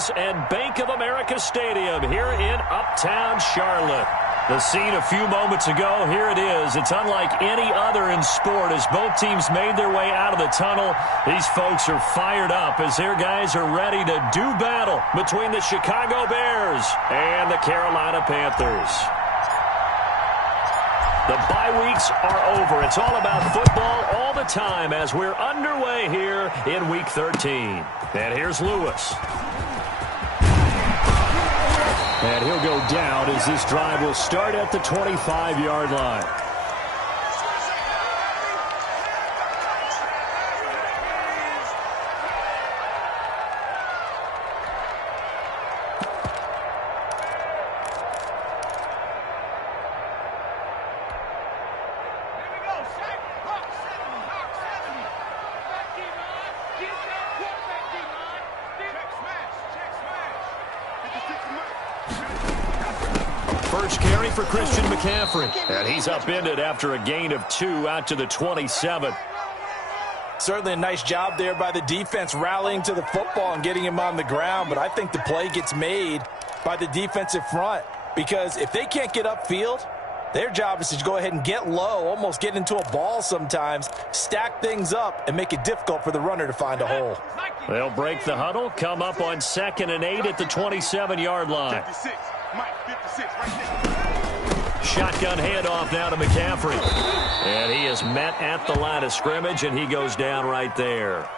Panthers and Bank of America Stadium here in Uptown Charlotte. The scene a few moments ago, here it is. It's unlike any other in sport as both teams made their way out of the tunnel. These folks are fired up as their guys are ready to do battle between the Chicago Bears and the Carolina Panthers. The bye weeks are over. It's all about football all the time as we're underway here in Week 13. And here's Lewis. And he'll go down as this drive will start at the 25-yard line. First carry for Christian McCaffrey. And he's upended after a gain of 2 out to the 27. Certainly a nice job there by the defense rallying to the football and getting him on the ground. But I think the play gets made by the defensive front because if they can't get upfield, their job is to go ahead and get low, almost get into a ball sometimes, stack things up, and make it difficult for the runner to find a hole. They'll break the huddle, come up on 2nd and 8 at the 27-yard line. 56, Mike, 56, right there. Shotgun handoff now to McCaffrey. And he is met at the line of scrimmage, and he goes down right there.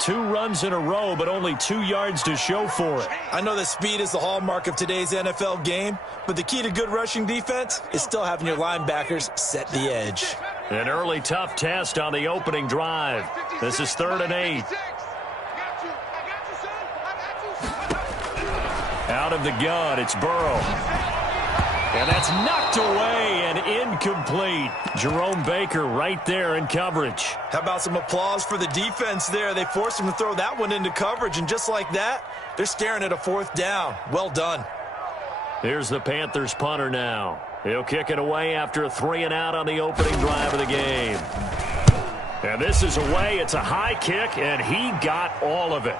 2 runs in a row, but only 2 yards to show for it. I know that speed is the hallmark of today's NFL game, but the key to good rushing defense is still having your linebackers set the edge. An early tough test on the opening drive. This is 3rd and 8. Out of the gun, it's Burrow. And that's knocked away and incomplete. Jerome Baker right there in coverage. How about some applause for the defense there? They forced him to throw that one into coverage, and just like that, they're staring at a 4th down. Well done. Here's the Panthers punter now. He'll kick it away after a 3-and-out on the opening drive of the game. And this is away. It's a high kick, and he got all of it.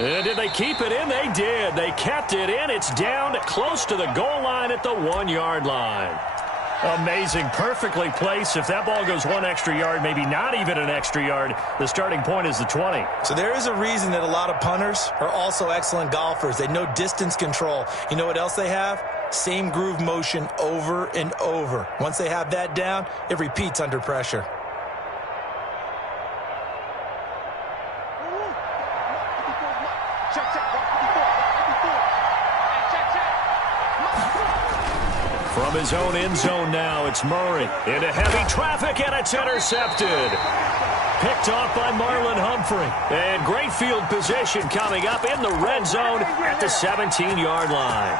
And did they keep it in? They did. They kept it in. It's down close to the goal line at the 1-yard line. Amazing. Perfectly placed. If that ball goes 1 extra yard, maybe not even an extra yard, the starting point is the 20. So there is a reason that a lot of punters are also excellent golfers. They know distance control. You know what else they have? Same groove motion over and over. Once they have that down, it repeats under pressure. From his own end zone now, it's Murray. Into heavy traffic, and it's intercepted. Picked off by Marlon Humphrey. And great field position coming up in the red zone at the 17-yard line.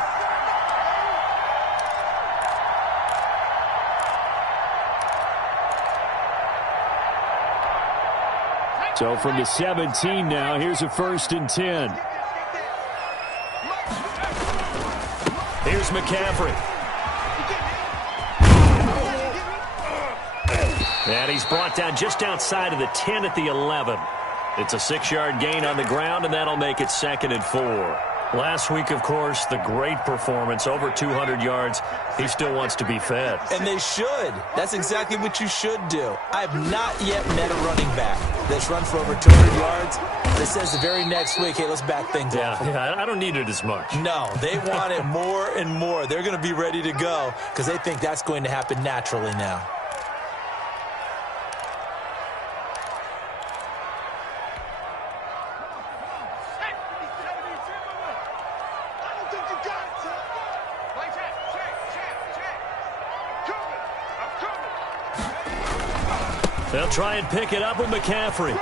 So from the 17 now, here's a 1st and 10. Here's McCaffrey. And he's brought down just outside of the 10 at the 11. It's a 6-yard gain on the ground, and that'll make it 2nd and 4. Last week, of course, the great performance, over 200 yards. He still wants to be fed. And they should. That's exactly what you should do. I have not yet met a running back that's run for over 200 yards that says the very next week, hey, let's back things up. Yeah, I don't need it as much. No, they want it more and more. They're going to be ready to go because they think that's going to happen naturally now. They'll try and pick it up with McCaffrey.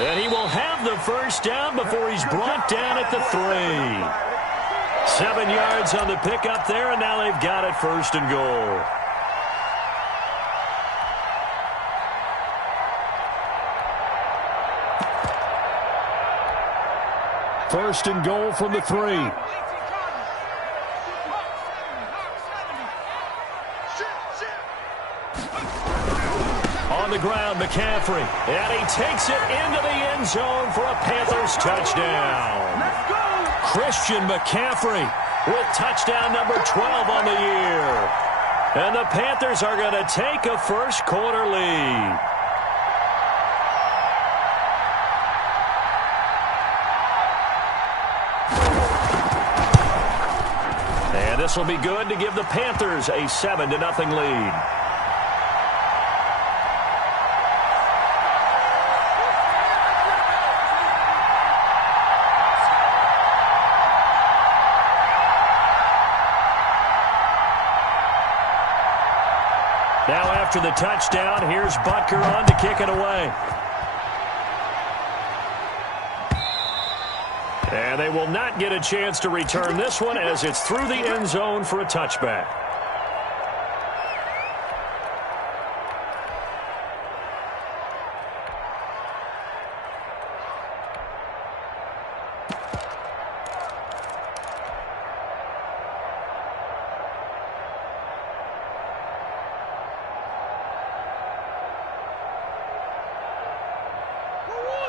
And he will have the 1st down before he's brought down at the 3. 7 yards on the pickup there, and now they've got it 1st and goal. First and goal from the 3. On the ground, McCaffrey. And he takes it into the end zone for a Panthers touchdown. Let's go. Christian McCaffrey with touchdown number 12 on the year. And the Panthers are going to take a first quarter lead. And this will be good to give the Panthers a 7-0 lead. Now after the touchdown, here's Butker on to kick it away. And they will not get a chance to return this one as it's through the end zone for a touchback.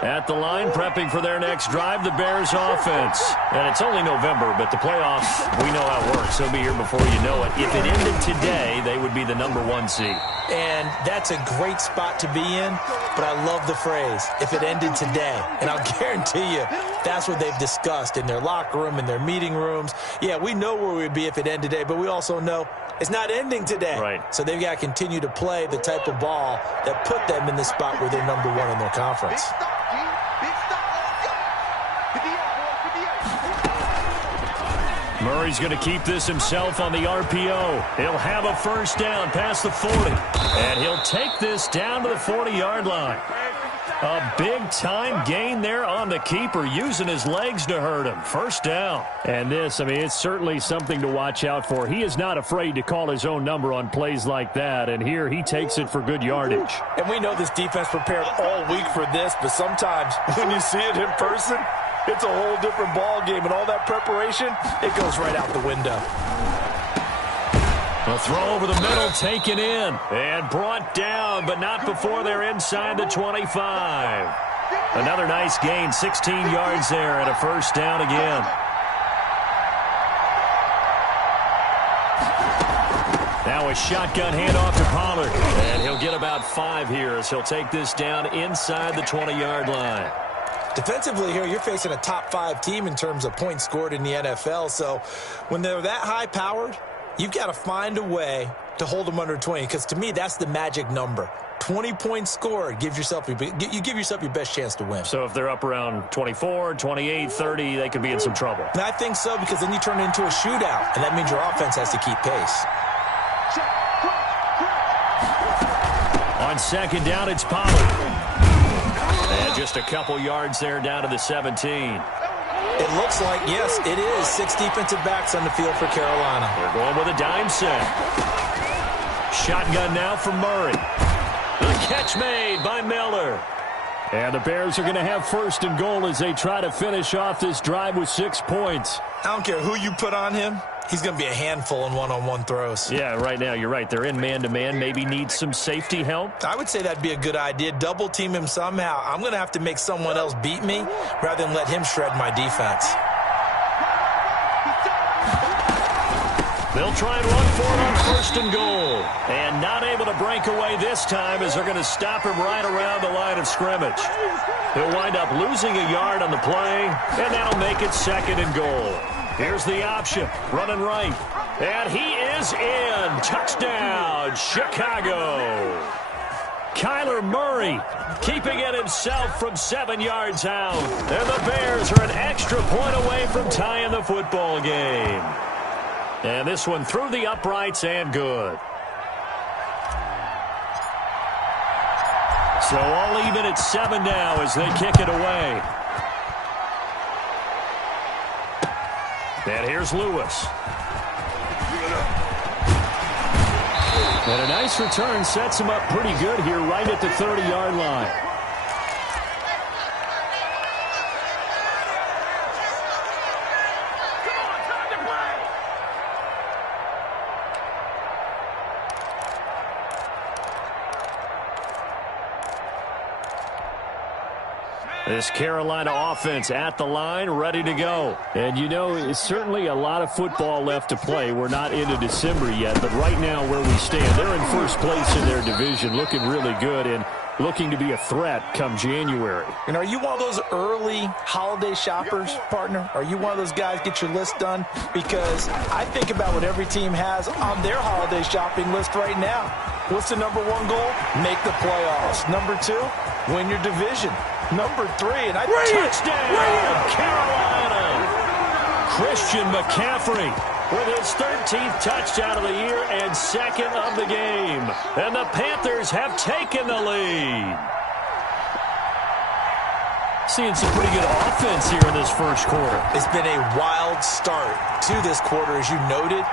At the line, prepping for their next drive, the Bears offense. And it's only November, but the playoffs, we know how it works. They'll be here before you know it. If it ended today, they would be the #1 seed. And that's a great spot to be in, but I love the phrase, if it ended today. And I'll guarantee you, that's what they've discussed in their locker room, in their meeting rooms. Yeah, we know where we'd be if it ended today, but we also know it's not ending today. Right. So they've got to continue to play the type of ball that put them in the spot where they're #1 in their conference. Big stop, G. Big stop. Let's go. 58, boys. 58. Murray's going to keep this himself on the RPO. He'll have a first down past the 40. And he'll take this down to the 40-yard line. A big-time gain there on the keeper, using his legs to hurt him. First down. And this, I mean, it's certainly something to watch out for. He is not afraid to call his own number on plays like that, and here he takes it for good yardage. And we know this defense prepared all week for this, but sometimes when you see it in person, it's a whole different ball game, and all that preparation, it goes right out the window. A throw over the middle, taken in, and brought down, but not before they're inside the 25. Another nice gain, 16 yards there, and a first down again. Now a shotgun handoff to Pollard, and he'll get about 5 here as he'll take this down inside the 20-yard line. Defensively here, you're facing a top-5 team in terms of points scored in the NFL, so when they're that high-powered, you've got to find a way to hold them under 20, because to me, that's the magic number. 20 points scored, you give yourself your best chance to win. So if they're up around 24, 28, 30, they could be in some trouble. And I think so, because then you turn it into a shootout, and that means your offense has to keep pace. On second down, it's Pollard. And just a couple yards there down to the 17. It looks like, yes, it is 6 defensive backs on the field for Carolina. They're going with a dime set. Shotgun now from Murray. The catch made by Miller. And the Bears are going to have first and goal as they try to finish off this drive with 6 points. I don't care who you put on him. He's going to be a handful in one-on-one throws. Yeah, right now, you're right. They're in man-to-man. Maybe need some safety help. I would say that'd be a good idea. Double team him somehow. I'm going to have to make someone else beat me rather than let him shred my defense. They'll try and run for it on first and goal. And not able to break away this time as they're going to stop him right around the line of scrimmage. He'll wind up losing a yard on the play, and that'll make it second and goal. Here's the option, running right. And he is in. Touchdown, Chicago. Kyler Murray keeping it himself from 7 yards out. And the Bears are an extra point away from tying the football game. And this one through the uprights and good. So all even at 7 now as they kick it away. And here's Lewis. And a nice return sets him up pretty good here right at the 30-yard line. This Carolina offense at the line, ready to go. And, you know, it's certainly a lot of football left to play. We're not into December yet, but right now where we stand, they're in first place in their division, looking really good and looking to be a threat come January. And are you one of those early holiday shoppers, partner? Are you one of those guys get your list done? Because I think about what every team has on their holiday shopping list right now. What's the number one goal? Make the playoffs. Number two, win your division. Number three, and touchdown, Carolina. Christian McCaffrey with his 13th touchdown of the year and second of the game. And the Panthers have taken the lead. Seeing some pretty good offense here in this first quarter. It's been a wild start to this quarter, as you noted.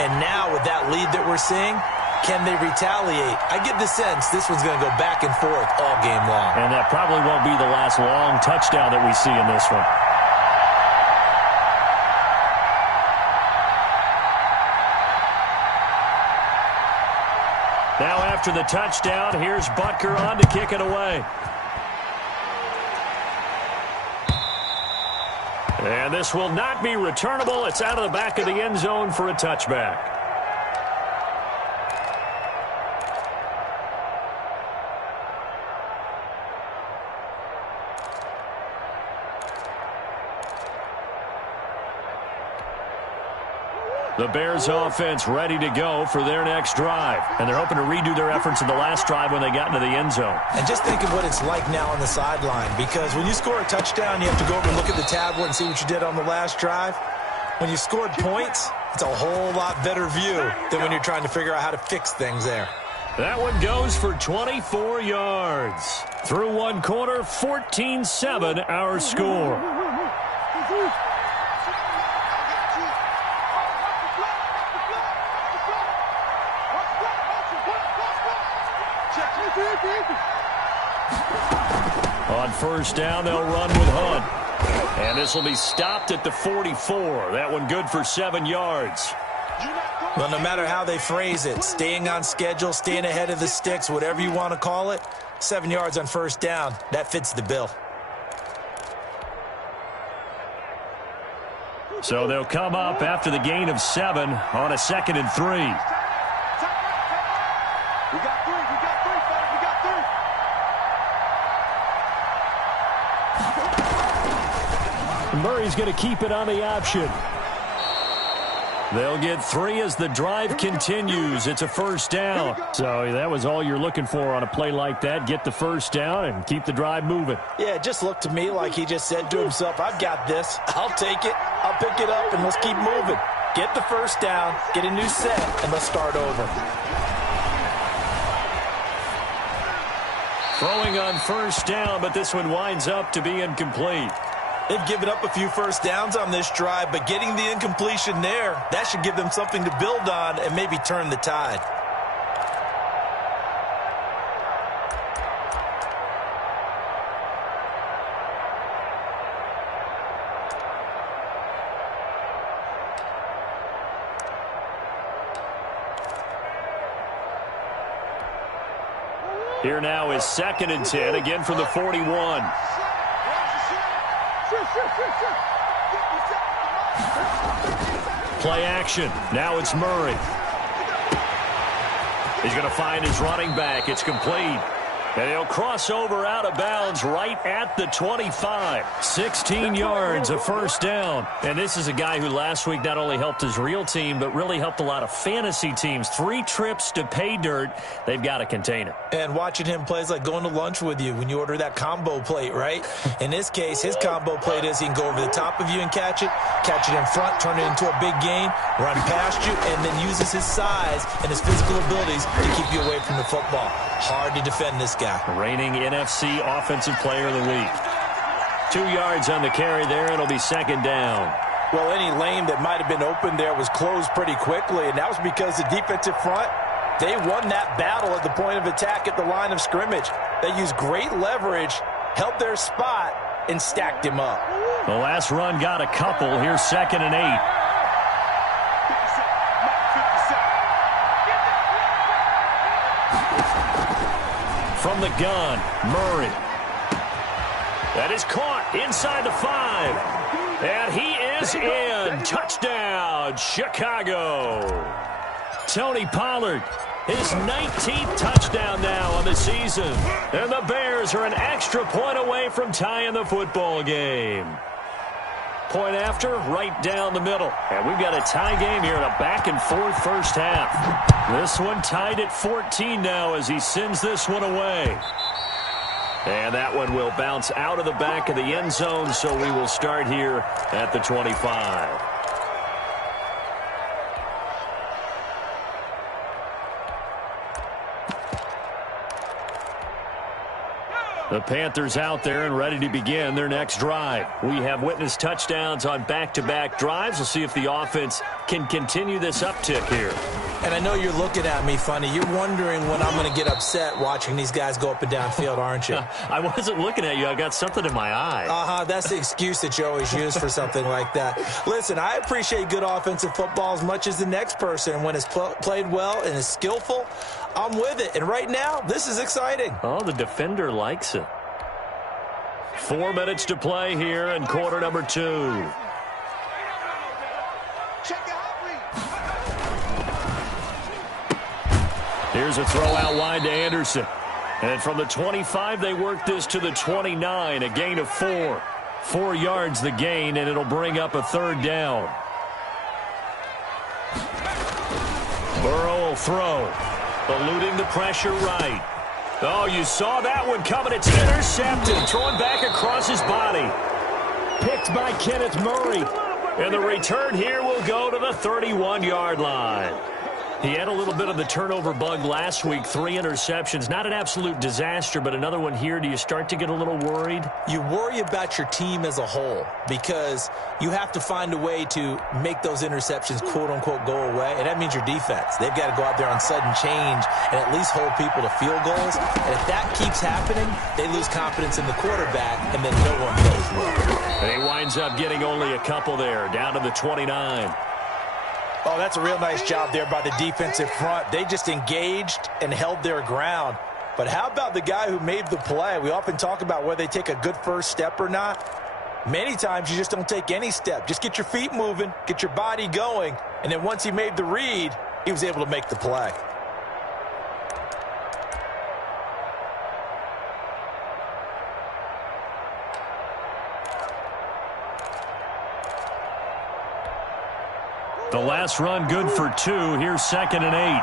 And now with that lead that we're seeing, can they retaliate? I get the sense this one's going to go back and forth all game long. And that probably won't be the last long touchdown that we see in this one. Now after the touchdown, here's Butker on to kick it away. And this will not be returnable. It's out of the back of the end zone for a touchback. The Bears offense ready to go for their next drive. And they're hoping to redo their efforts in the last drive when they got into the end zone. And just think of what it's like now on the sideline. Because when you score a touchdown, you have to go over and look at the tablet and see what you did on the last drive. When you scored points, it's a whole lot better view than when you're trying to figure out how to fix things there. That one goes for 24 yards. Through one quarter, 14-7 our score. On first down, they'll run with Hunt. And this will be stopped at the 44. That one good for 7 yards. Well, no matter how they phrase it, staying on schedule, staying ahead of the sticks, whatever you want to call it, 7 yards on first down, that fits the bill. So they'll come up after the gain of 7 on a 2nd and 3. We got three, fellas, we got three. Murray's going to keep it on the option. They'll get 3 as the drive continues. It's a first down. So that was all you're looking for on a play like that. Get the first down and keep the drive moving. Yeah, it just looked to me like he just said to himself, I've got this. I'll take it. I'll pick it up, and let's keep moving. Get the first down, get a new set, and let's start over. Throwing on first down, but this one winds up to be incomplete. They've given up a few first downs on this drive, but getting the incompletion there, that should give them something to build on and maybe turn the tide. Here now is 2nd and 10, again from the 41. Play action. Now it's Murray. He's going to find his running back. It's complete. And he'll cross over out of bounds right at the 25. 16 yards, a first down. And this is a guy who last week not only helped his real team, but really helped a lot of fantasy teams. 3 trips to pay dirt. They've got to contain it. And watching him play is like going to lunch with you when you order that combo plate, right? In this case, his combo plate is he can go over the top of you and catch it in front, turn it into a big gain, run past you, and then uses his size and his physical abilities to keep you away from the football. Hard to defend this guy. Reigning NFC Offensive Player of the Week. 2 yards on the carry there. It'll be 2nd down. Well, any lane that might have been open there was closed pretty quickly, and that was because the defensive front, they won that battle at the point of attack at the line of scrimmage. They used great leverage, held their spot, and stacked him up. The last run got a couple. Here's 2nd and 8. From the gun, Murray. That is caught inside the 5. And he is in. Touchdown, Chicago. Tony Pollard, his 19th touchdown now on the season. And the Bears are an extra point away from tying the football game. Point after, right down the middle. And we've got a tie game here in a back-and-forth first half. This one tied at 14 now as he sends this one away. And that one will bounce out of the back of the end zone, so we will start here at the 25. The Panthers out there and ready to begin their next drive. We have witnessed touchdowns on back-to-back drives. We'll see if the offense can continue this uptick here. And I know you're looking at me funny. You're wondering when I'm going to get upset watching these guys go up and down field, aren't you? I wasn't looking at you. I got something in my eye. That's the excuse that you always use for something like that. Listen, I appreciate good offensive football as much as the next person. And when it's played well and is skillful, I'm with it. And right now, this is exciting. Oh, the defender likes it. 4 minutes to play here in quarter number 2. Here's a throw out wide to Anderson. And from the 25, they work this to the 29, a gain of 4. 4 yards the gain, and it'll bring up a third down. Burrow will throw. Eluding the pressure right. Oh, you saw that one coming. It's intercepted. Throwing back across his body. Picked by Kenneth Murray. And the return here will go to the 31-yard line. He had a little bit of the turnover bug last week. 3 interceptions. Not an absolute disaster, but another one here. Do you start to get a little worried? You worry about your team as a whole because you have to find a way to make those interceptions, quote-unquote, go away. And that means your defense. They've got to go out there on sudden change and at least hold people to field goals. And if that keeps happening, they lose confidence in the quarterback, and then no one plays well. And he winds up getting only a couple there, down to the 29. Oh, that's a real nice job there by the defensive front. They just engaged and held their ground. But how about the guy who made the play? We often talk about whether they take a good first step or not. Many times you just don't take any step. Just get your feet moving, get your body going, and then once he made the read, he was able to make the play. The last run good for 2. Here's 2nd and 8.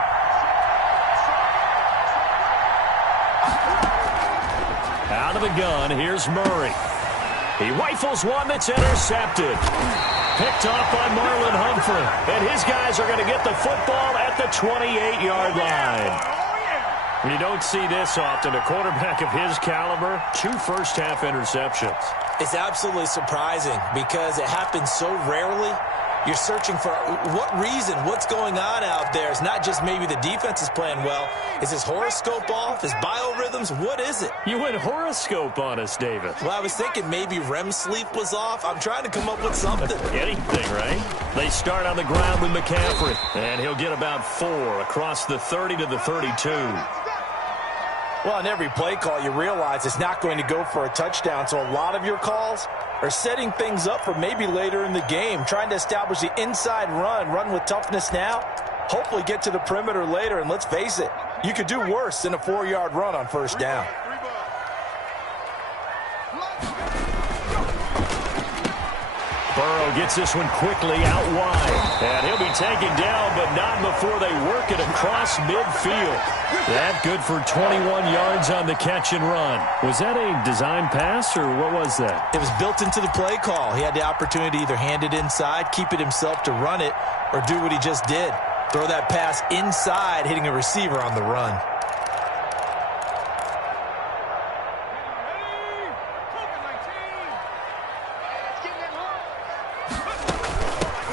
Out of the gun, here's Murray. He rifles one that's intercepted. Picked off by Marlon Humphrey. And his guys are going to get the football at the 28-yard line. You don't see this often. A quarterback of his caliber, 2 first-half interceptions. It's absolutely surprising because it happens so rarely. You're searching for what reason, what's going on out there. It's not just maybe the defense is playing well. Is his horoscope off? His biorhythms? What is it? You went horoscope on us, David. Well, I was thinking maybe REM sleep was off. I'm trying to come up with something. Anything, right? They start on the ground with McCaffrey, and he'll get about 4 across the 30 to the 32. Well, on every play call, you realize it's not going to go for a touchdown, so a lot of your calls are setting things up for maybe later in the game, trying to establish the inside run with toughness now, hopefully get to the perimeter later, and let's face it, you could do worse than a 4-yard run on first down. Burrow gets this one quickly out wide. And he'll be taken down, but not before they work it across midfield. That good for 21 yards on the catch and run. Was that a design pass, or what was that? It was built into the play call. He had the opportunity to either hand it inside, keep it himself to run it, or do what he just did. Throw that pass inside, hitting a receiver on the run.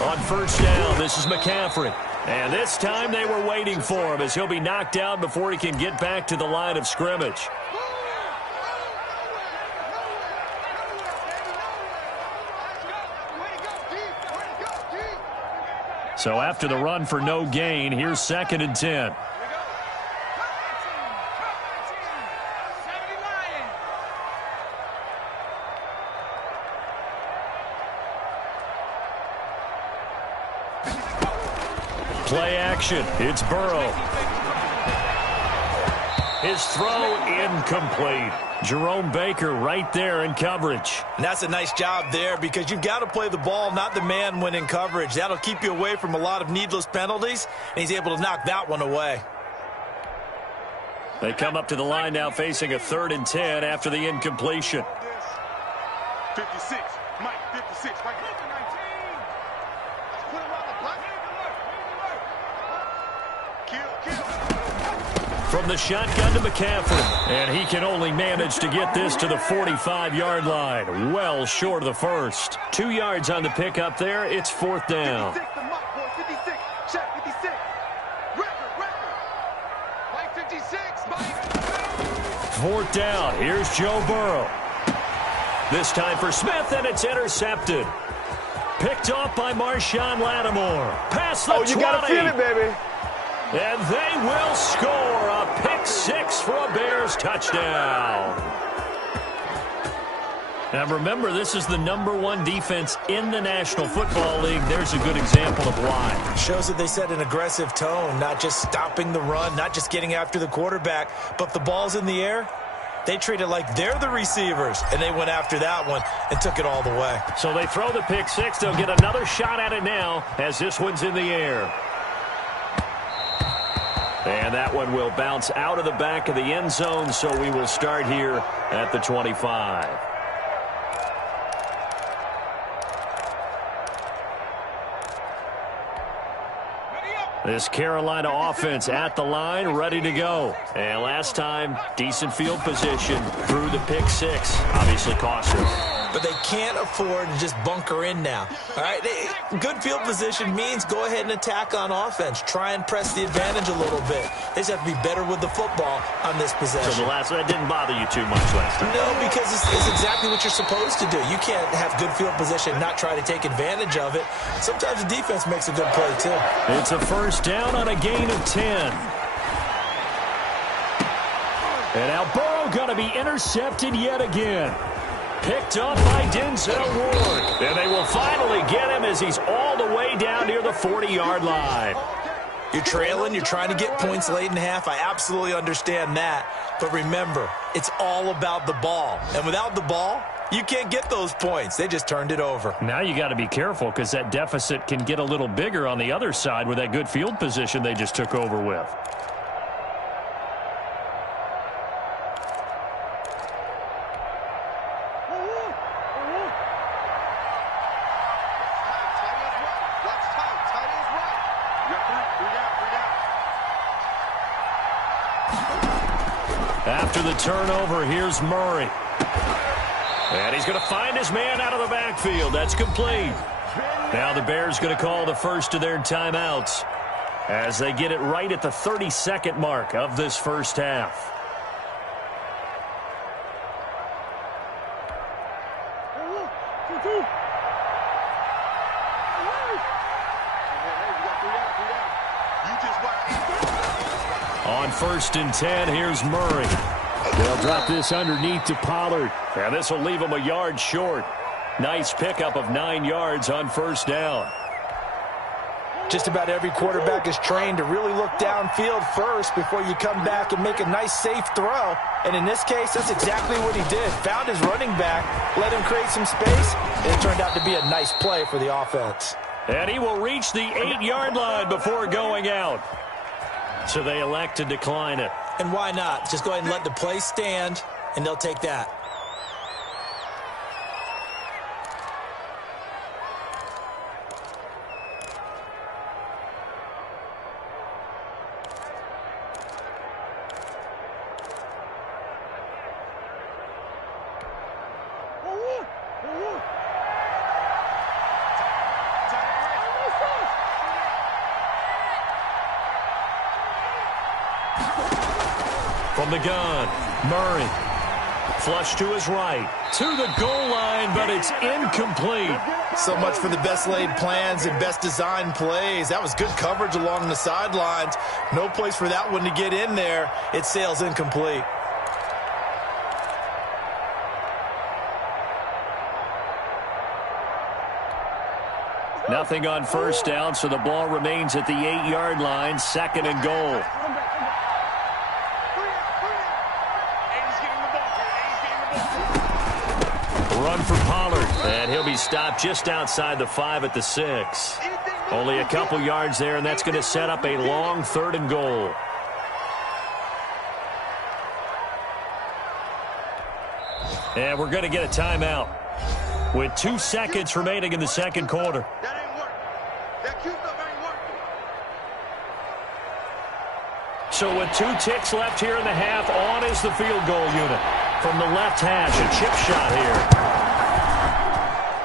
On first down, this is McCaffrey. And this time they were waiting for him as he'll be knocked down before he can get back to the line of scrimmage. So after the run for no gain, here's 2nd and 10. Play action. It's Burrow. His throw incomplete. Jerome Baker right there in coverage. And that's a nice job there because you've got to play the ball, not the man when in coverage. That'll keep you away from a lot of needless penalties, and he's able to knock that one away. They come up to the line now facing a 3rd and 10 after the incompletion. 56. Mike, 56. Right here. 19. Let's put him on the block. Kill. From the shotgun to McCaffrey. And he can only manage to get this to the 45-yard line. Well short of the first. 2 yards on the pickup there. It's 4th down. 56, the Mike boy. 56. Check 56. Record. Mike 56. Mike. 4th down. Here's Joe Burrow. This time for Smith, and it's intercepted. Picked off by Marshawn Lattimore. Past the 20. You got to feel it, baby. And they will score a pick 6 for a Bears touchdown. Now remember, this is the #1 defense in the National Football League. There's a good example of why. Shows that they set an aggressive tone, not just stopping the run, not just getting after the quarterback, but if the ball's in the air, they treat it like they're the receivers, and they went after that one and took it all the way. So they throw the pick 6. They'll get another shot at it now as this one's in the air. And that one will bounce out of the back of the end zone, so we will start here at the 25. This Carolina offense at the line, ready to go. And last time, decent field position through the pick 6. Obviously costly. But they can't afford to just bunker in now. All right, good field position means go ahead and attack on offense. Try and press the advantage a little bit. They just have to be better with the football on this possession. So the last one, that didn't bother you too much last time? No, because it's exactly what you're supposed to do. You can't have good field position and not try to take advantage of it. Sometimes the defense makes a good play, too. It's a 1st down on a gain of 10. And now Burrow going to be intercepted yet again. Picked up by Denzel Ward. And they will finally get him as he's all the way down near the 40-yard line. You're trailing. You're trying to get points late in half. I absolutely understand that. But remember, it's all about the ball. And without the ball, you can't get those points. They just turned it over. Now you got to be careful because that deficit can get a little bigger on the other side with that good field position they just took over with. After the turnover, here's Murray. And he's going to find his man out of the backfield. That's complete. Now the Bears going to call the first of their timeouts as they get it right at the 32nd mark of this first half. On 1st and 10, here's Murray. They'll drop this underneath to Pollard. And this will leave him a yard short. Nice pickup of 9 yards on 1st down. Just about every quarterback is trained to really look downfield first before you come back and make a nice, safe throw. And in this case, that's exactly what he did. Found his running back, let him create some space, and it turned out to be a nice play for the offense. And he will reach the 8-yard line before going out. So they elect to decline it. And why not? Just go ahead and let the play stand, and they'll take that. From the gun, Murray. Flush to his right. To the goal line, but it's incomplete. So much for the best laid plans and best designed plays. That was good coverage along the sidelines. No place for that one to get in there. It sails incomplete. Nothing on first down, so the ball remains at the 8-yard line, 2nd and goal. Run for Pollard, and he'll be stopped just outside the 5 at the 6. Only a couple yards there, and that's going to set up a long 3rd and goal. And we're going to get a timeout with 2 seconds remaining in the second quarter. That ain't working. That cube up ain't working. So with 2 ticks left here in the half, on is the field goal unit. From the left hash, a chip shot here.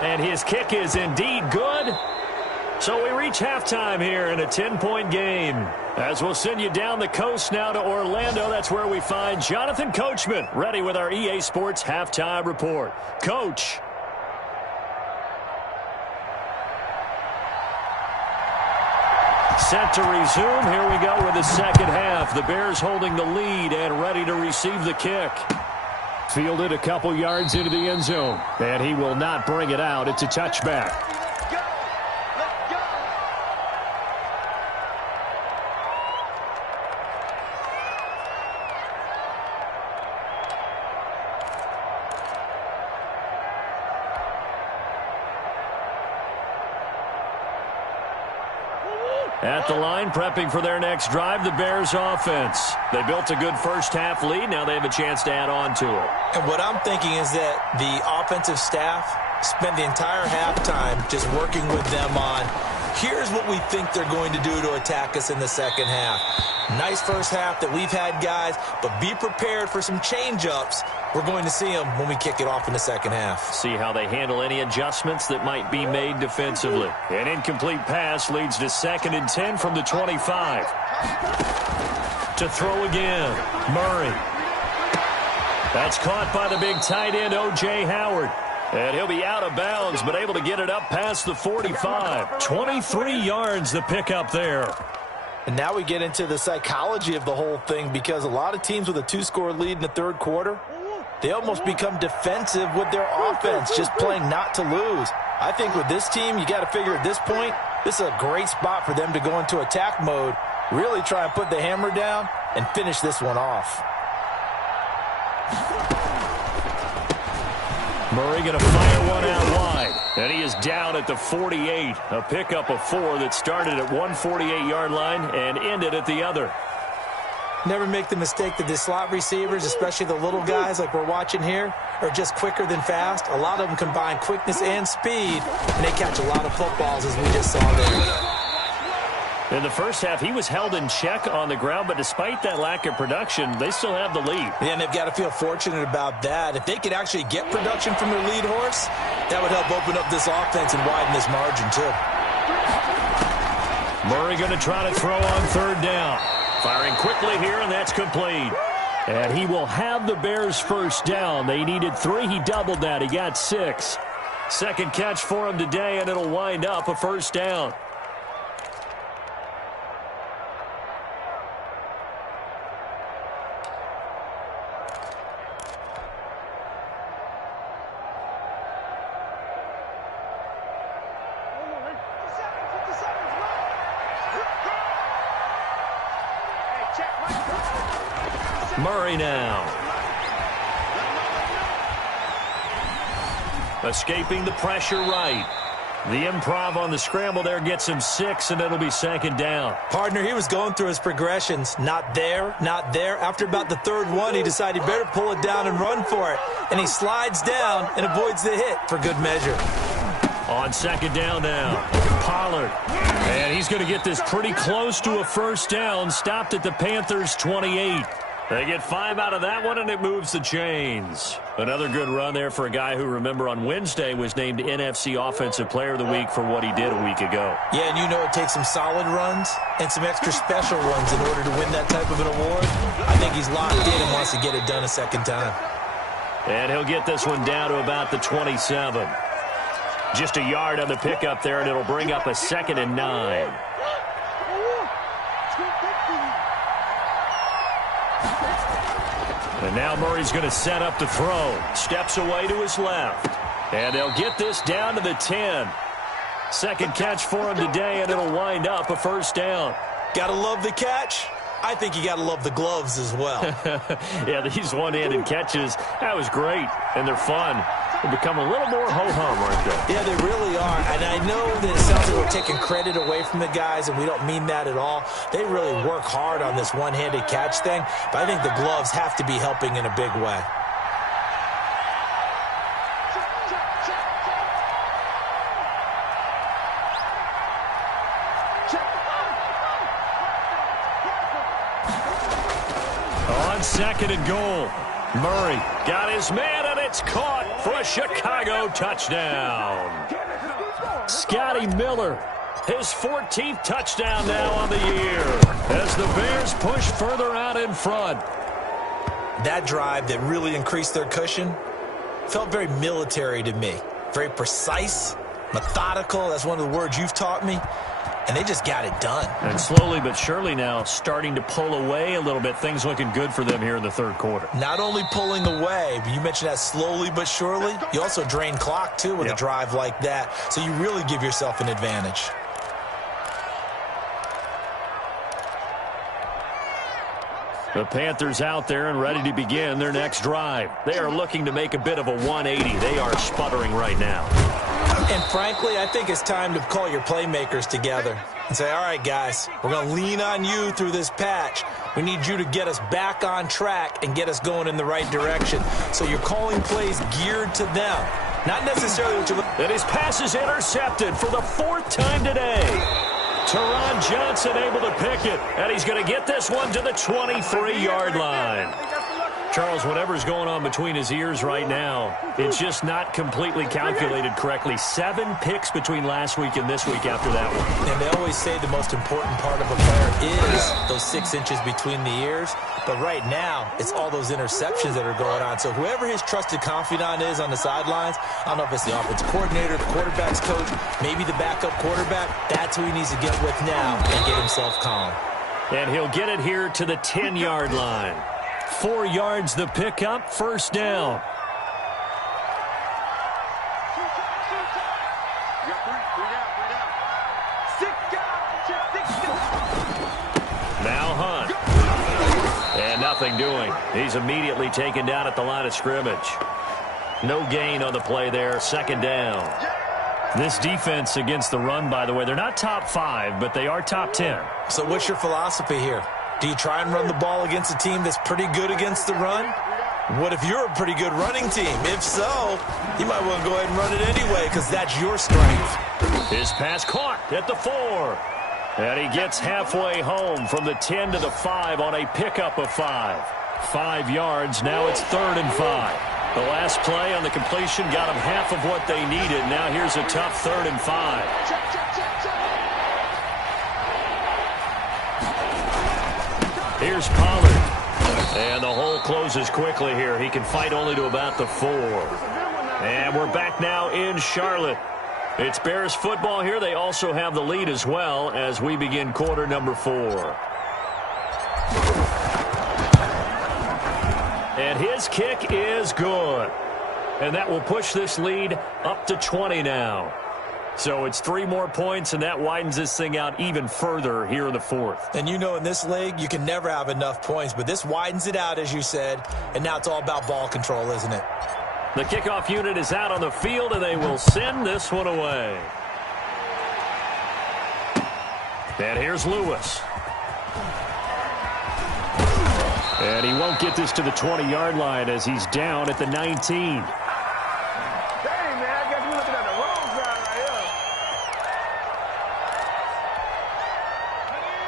And his kick is indeed good. So we reach halftime here in a 10-point game. As we'll send you down the coast now to Orlando, that's where we find Jonathan Coachman, ready with our EA Sports Halftime Report. Coach. Set to resume. Here we go with the second half. The Bears holding the lead and ready to receive the kick. Fielded a couple yards into the end zone. And he will not bring it out. It's a touchback. At the line, prepping for their next drive, the Bears offense. They built a good first-half lead. Now they have a chance to add on to it. And what I'm thinking is that the offensive staff spent the entire halftime just working with them on, here's what we think they're going to do to attack us in the second half. Nice first half that we've had, guys, but be prepared for some change-ups. We're going to see them when we kick it off in the second half. See how they handle any adjustments that might be made defensively. An incomplete pass leads to 2nd and 10 from the 25. To throw again, Murray. That's caught by the big tight end, O.J. Howard. And he'll be out of bounds, but able to get it up past the 45. 23 yards the pickup there. And now we get into the psychology of the whole thing, because a lot of teams with a 2-score lead in the third quarter, they almost become defensive with their offense, just playing not to lose. I think with this team, you got to figure at this point, this is a great spot for them to go into attack mode, really try and put the hammer down and finish this one off. Murray going to fire one out wide. And he is down at the 48. A pickup of 4 that started at one 48-yard line and ended at the other. Never make the mistake that the slot receivers, especially the little guys like we're watching here, are just quicker than fast. A lot of them combine quickness and speed, and they catch a lot of footballs, as we just saw there. In the first half, he was held in check on the ground, but despite that lack of production, they still have the lead. Yeah, and they've got to feel fortunate about that. If they could actually get production from their lead horse, that would help open up this offense and widen this margin, too. Murray going to try to throw on 3rd down. Firing quickly here, and that's complete. And he will have the Bears' first down. They needed 3. He doubled that. He got 6. Second catch for him today, and it'll wind up a first down. Murray now. Escaping the pressure right. The improv on the scramble there gets him 6, and it'll be 2nd down. Partner, he was going through his progressions. Not there, not there. After about the 3rd one, he decided he better pull it down and run for it. And he slides down and avoids the hit for good measure. On 2nd down now, Pollard. And he's going to get this pretty close to a first down. Stopped at the Panthers' 28. They get 5 out of that one, and it moves the chains. Another good run there for a guy who, remember, on Wednesday was named NFC Offensive Player of the Week for what he did a week ago. Yeah, and you know it takes some solid runs and some extra special runs in order to win that type of an award. I think he's locked in and wants to get it done a second time. And he'll get this one down to about the 27. Just a yard on the pickup there, and it'll bring up a 2nd and 9. And now Murray's going to set up the throw. Steps away to his left. And they'll get this down to the 10. Second catch for him today, and it'll wind up a first down. Gotta love the catch. I think you gotta love the gloves as well. Yeah, these one-handed catches, that was great, and they're fun. They become a little more ho-hum, aren't they? Yeah, they really are. And I know that it sounds like we're taking credit away from the guys, and we don't mean that at all. They really work hard on this one-handed catch thing, but I think the gloves have to be helping in a big way. On second and goal, Murray got his man, and it's caught for a Chicago touchdown. Scotty Miller, his 14th touchdown now on the year as the Bears push further out in front. That drive that really increased their cushion felt very military to me. Very precise, methodical. That's one of the words you've taught me. And they just got it done. And slowly but surely now starting to pull away a little bit. Things looking good for them here in the third quarter. Not only pulling away, but you mentioned that slowly but surely. You also drain clock, too, with a drive like that. So you really give yourself an advantage. The Panthers out there and ready to begin their next drive. They are looking to make a bit of a 180. They are sputtering right now. And frankly, I think it's time to call your playmakers together and say, all right, guys, we're going to lean on you through this patch. We need you to get us back on track and get us going in the right direction. So you're calling plays geared to them, not necessarily what you're looking. And his pass is intercepted for the 4th time today. Teron Johnson able to pick it, and he's going to get this one to the 23-yard line. Charles, whatever's going on between his ears right now, it's just not completely calculated correctly. 7 picks between last week and this week after that one. And they always say the most important part of a player is those 6 inches between the ears. But right now, it's all those interceptions that are going on. So whoever his trusted confidant is on the sidelines, I don't know if it's the offensive coordinator, the quarterback's coach, maybe the backup quarterback, that's who he needs to get with now and get himself calm. And he'll get it here to the 10-yard line. 4 yards the pickup, first down. Now Hunt. And nothing doing. He's immediately taken down at the line of scrimmage. No gain on the play there, second down. This defense against the run, by the way, they're not top 5, but they are top 10. So what's your philosophy here? Do you try and run the ball against a team that's pretty good against the run? What if you're a pretty good running team? If so, you might want to go ahead and run it anyway because that's your strength. His pass caught at the 4. And he gets halfway home from the 10 to the 5 on a pickup of 5. 5 yards, now it's 3rd and 5. The last play on the completion got them half of what they needed. Now here's a tough 3rd and 5. Here's Pollard. And the hole closes quickly here. He can fight only to about the 4. And we're back now in Charlotte. It's Bears football here. They also have the lead as well as we begin quarter number 4. And his kick is good. And that will push this lead up to 20 now. So it's 3 more points, and that widens this thing out even further here in the 4th. And you know in this league, you can never have enough points, but this widens it out, as you said, and now it's all about ball control, isn't it? The kickoff unit is out on the field, and they will send this one away. And here's Lewis. And he won't get this to the 20-yard line as he's down at the 19.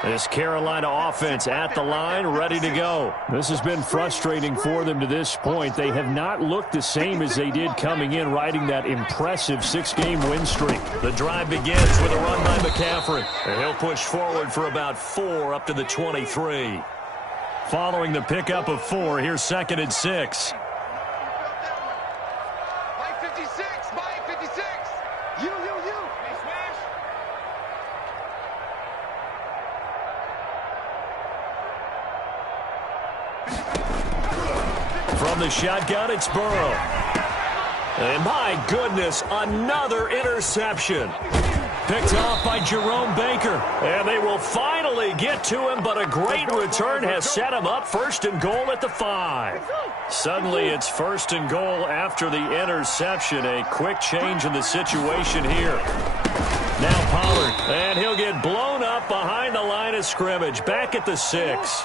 This Carolina offense at the line, ready to go. This has been frustrating for them to this point. They have not looked the same as they did coming in, riding that impressive 6-game win streak. The drive begins with a run by McCaffrey. And he'll push forward for about 4 up to the 23. Following the pickup of 4, here's 2nd and 6. From the shotgun, it's Burrow. And my goodness, another interception. Picked off by Jerome Baker. And they will finally get to him, but a great return has set him up 1st and goal at the 5. Suddenly it's 1st and goal after the interception. A quick change in the situation here. Now Pollard, and he'll get blown up behind the line of scrimmage. Back at the 6.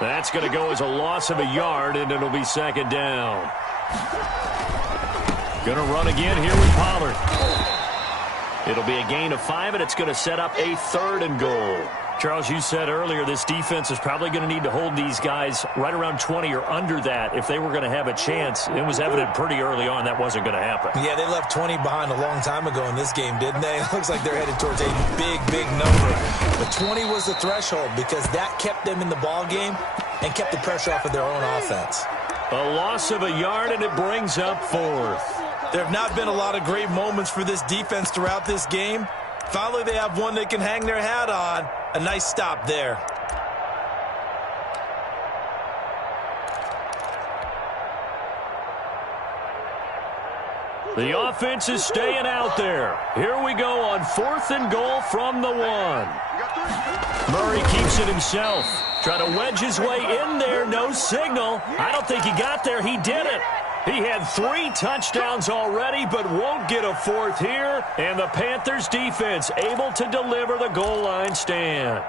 That's going to go as a loss of a yard, and it'll be 2nd down. Going to run again here with Pollard. It'll be a gain of 5, and it's going to set up a 3rd and goal. Charles, you said earlier this defense is probably going to need to hold these guys right around 20 or under that if they were going to have a chance. It was evident pretty early on that wasn't going to happen. Yeah, they left 20 behind a long time ago in this game, didn't they? It looks like they're headed towards a big number. But 20 was the threshold because that kept them in the ball game and kept the pressure off of their own offense. A loss of a yard, and it brings up 4th. There have not been a lot of great moments for this defense throughout this game. Finally, they have one they can hang their hat on. A nice stop there. The offense is staying out there. Here we go on 4th and goal from the 1. Murray keeps it himself. Try to wedge his way in there. No signal. I don't think he got there. He did it. He had 3 touchdowns already, but won't get a 4th here. And the Panthers defense able to deliver the goal line stand.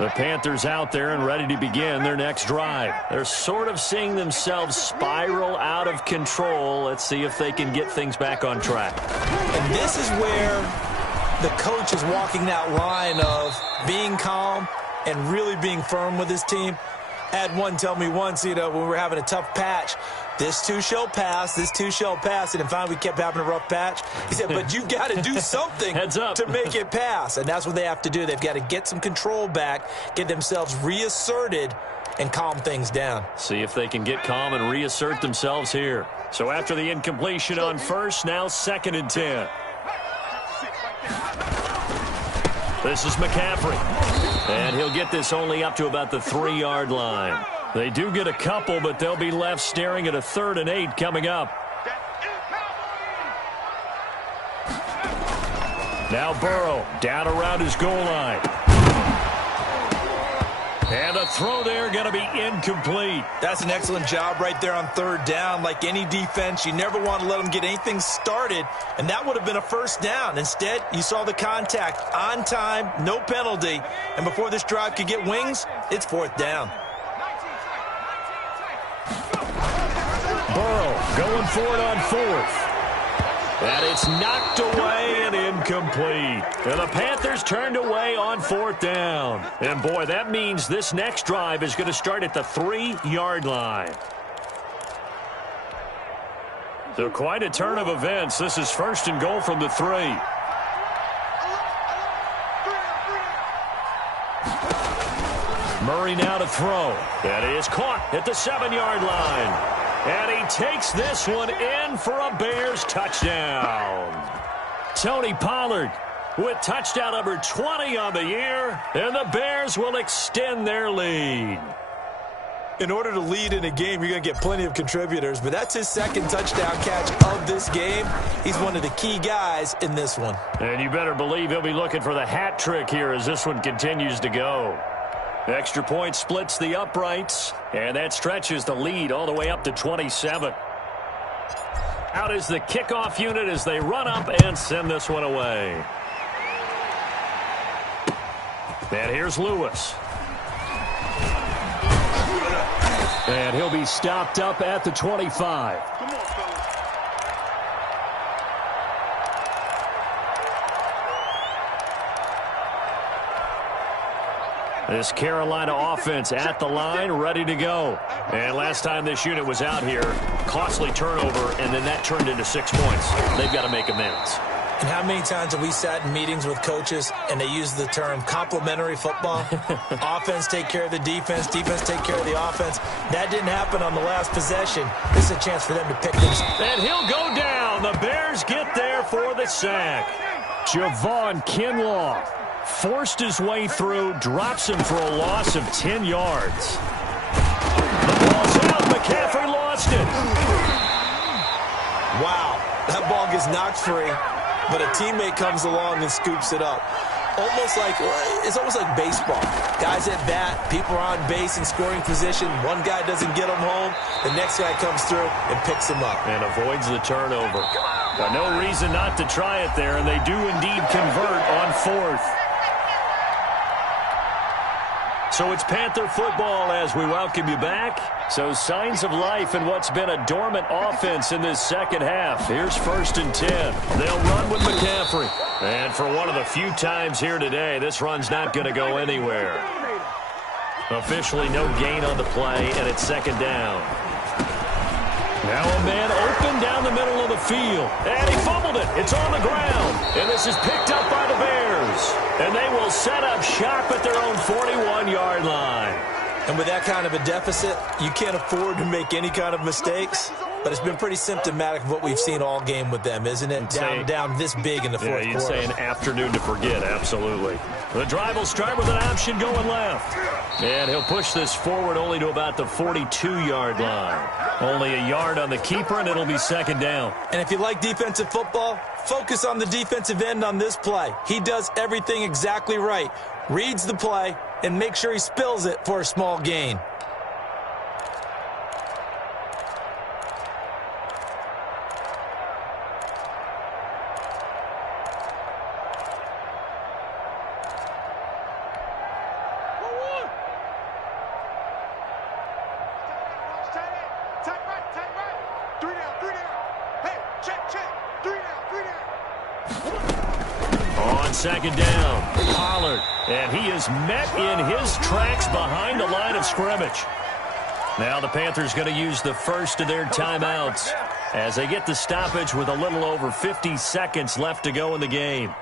The Panthers out there and ready to begin their next drive. They're sort of seeing themselves spiral out of control. Let's see if they can get things back on track. And this is where the coach is walking that line of being calm and really being firm with his team. I had one tell me once, when we were having a tough patch, this too shall pass, this too shall pass. And then finally we kept having a rough patch. He said, but you got to do something Heads up. to make it pass. And that's what they have to do. They've got to get some control back, get themselves reasserted, and calm things down. See if they can get calm and reassert themselves here. So after the incompletion on 1st, now 2nd and 10. This is McCaffrey. And he'll get this only up to about the 3-yard line. They do get a couple, but they'll be left staring at a 3rd and 8 coming up. Now Burrow down around his goal line. And the throw there going to be incomplete. That's an excellent job right there on 3rd down. Like any defense, you never want to let them get anything started, and that would have been a 1st down. Instead, you saw the contact on time, no penalty, and before this drive could get wings, it's 4th down. Burrow going for it on 4th. And it's knocked away and incomplete. And the Panthers turned away on 4th down. And, boy, that means this next drive is going to start at the 3-yard line. So quite a turn of events. This is 1st and goal from the 3. Murray now to throw. That is caught at the 7-yard line. And he takes this one in for a Bears touchdown. Tony Pollard with touchdown number 20 on the year, and the Bears will extend their lead. In order to lead in a game, you're going to get plenty of contributors, but that's his 2nd touchdown catch of this game. He's one of the key guys in this one. And you better believe he'll be looking for the hat trick here as this one continues to go. Extra point splits the uprights, and that stretches the lead all the way up to 27. Out is the kickoff unit as they run up and send this one away. And here's Lewis. And he'll be stopped up at the 25. This Carolina offense at the line, ready to go. And last time this unit was out here, costly turnover, and then that turned into 6 points. They've got to make amends. And how many times have we sat in meetings with coaches and they use the term complementary football? Offense take care of the defense, defense take care of the offense. That didn't happen on the last possession. This is a chance for them to pick things. And he'll go down. The Bears get there for the sack. Javon Kinlaw forced his way through, drops him for a loss of 10 yards. The ball's out. McCaffrey lost it. Wow, that ball gets knocked scot-free, but a teammate comes along and scoops it up. It's almost like baseball. Guys at bat, people are on base in scoring position. One guy doesn't get them home. The next guy comes through and picks him up. And avoids the turnover. No reason not to try it there, and they do indeed convert on fourth. So it's Panther football as we welcome you back. So signs of life in what's been a dormant offense in this second half. Here's 1st and 10. They'll run with McCaffrey. And for one of the few times here today, this run's not going to go anywhere. Officially no gain on the play, and it's 2nd down. Now a man open down the middle of the field. And he fumbled it. It's on the ground. And this is picked up by the Bears. And they will set up shop at their own 41-yard line. And with that kind of a deficit, you can't afford to make any kind of mistakes. But it's been pretty symptomatic of what we've seen all game with them, isn't it? Down this big in the fourth quarter. Yeah, you'd say an afternoon to forget, absolutely. The drive will start with an option going left. And he'll push this forward only to about the 42-yard line. Only a yard on the keeper, and it'll be 2nd down. And if you like defensive football, focus on the defensive end on this play. He does everything exactly right. Reads the play, and make sure he spills it for a small gain. On 2nd down, Pollard. And he is met in his tracks behind the line of scrimmage. Now the Panthers going to use the first of their timeouts as they get the stoppage with a little over 50 seconds left to go in the game.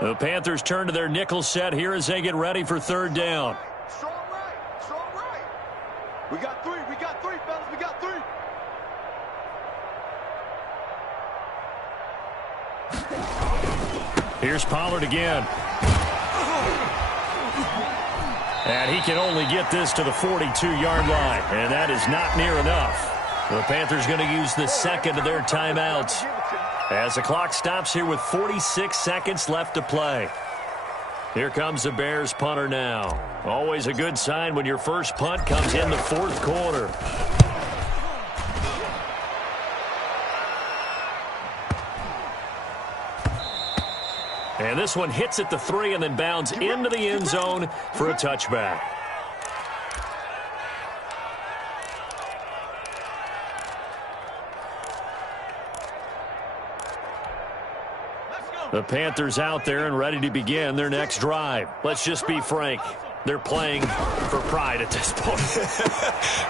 The Panthers turn to their nickel set here as they get ready for 3rd down. Strong right. Strong right. We got three. We got three, fellas. We got three. Here's Pollard again. And he can only get this to the 42-yard line. And that is not near enough. The Panthers going to use the second of their timeouts as the clock stops here with 46 seconds left to play. Here comes the Bears punter now. Always a good sign when your first punt comes in the 4th quarter. And this one hits at the 3 and then bounds into the end zone for a touchback. The Panthers out there and ready to begin their next drive. Let's just be frank. They're playing for pride at this point.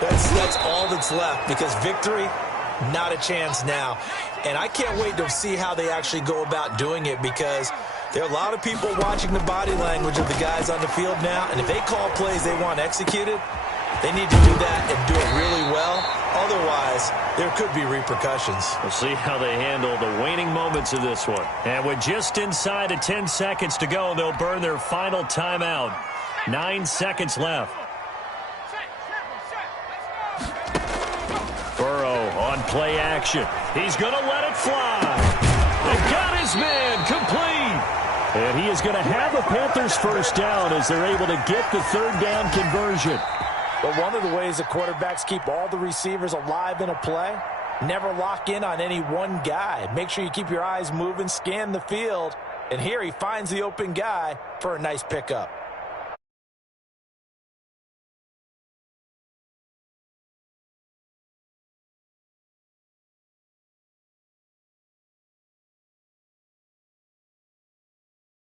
That's all that's left, because victory, not a chance now. And I can't wait to see how they actually go about doing it, because there are a lot of people watching the body language of the guys on the field now. And if they call plays they want executed, they need to do that and do it really well. Otherwise, there could be repercussions. We'll see how they handle the waning moments of this one. And with just inside of 10 seconds to go, they'll burn their final timeout. 9 seconds left. Burrow on play action. He's going to let it fly. They got his man complete. And he is going to have the Panthers first down as they're able to get the 3rd down conversion. But one of the ways the quarterbacks keep all the receivers alive in a play, never lock in on any one guy. Make sure you keep your eyes moving, scan the field. And here he finds the open guy for a nice pickup.